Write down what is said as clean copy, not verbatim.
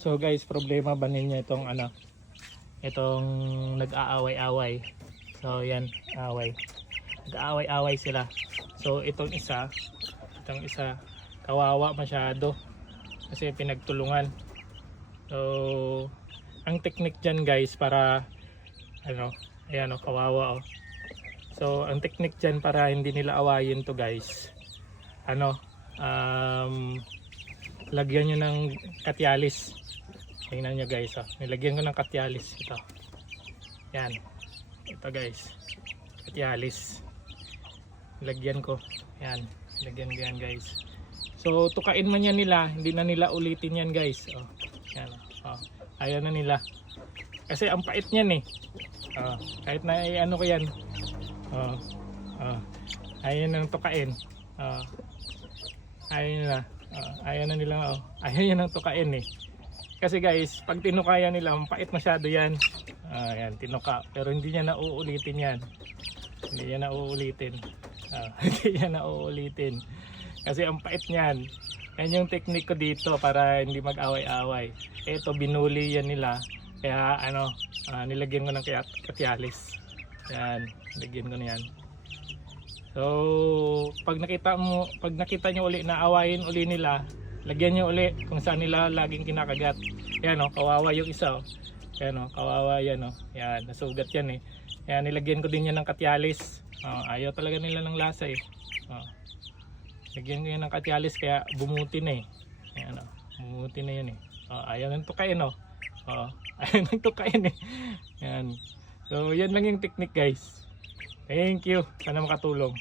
So guys, problema ba ninyo itong itong nag-aaway-away. So yan, away. Nag-aaway-away sila. So itong isa kawawa masyado kasi pinagtulungan. So ang technique dyan guys para ayan kawawa oh. So ang technique dyan para hindi nila awayin to guys, lagyan nyo ng katyalis. Tingnan nyo guys oh. Nilagyan ko ng katyalis ito. Yan. Ito guys. Katyalis. Lagyan ko. Yan. Lagyan ko yan guys. So tukain man yan nila, hindi na nila ulitin yan guys. Oh. Yan. Oh. Ayaw na nila. Kasi ang pait niyan eh. Oh. Kahit na ko yan. Oh. Oh. Ayaw na tukain. Oh. Ayaw na. Oh. Ayaw na nila. Oh. Ayaw yan ng tukain eh. Kasi guys, pag tinukaya nila, pait masyado yan. Ayan, tinuka. Pero hindi niya na uulitin yan. Hindi niya na uulitin. Hindi niya na uulitin. Kasi ang pait niyan. Yan yung technique ko dito para hindi mag-away-away. Ito, binuli yan nila. Kaya nilagyan ko ng katyalis. Yan, nilagyan ko na yan. So, pag nakita nyo uli na awayin uli nila, lagyan nyo uli kung saan nila laging kinakagat. Yan kawawa yung isa oh. Yan kawawa yan oh. Yan, nasugat yan eh. Yan, nilagyan ko din yan ng katyalis. Ayaw talaga nila ng lasa eh. Lagyan ko yan ng katyalis kaya bumuti na eh. Yan bumuti na yan eh. Ayaw nang tukain oh. Ayaw nang tukain eh. Yan. So, yan lang yung technique guys. Thank you. Sana makatulong.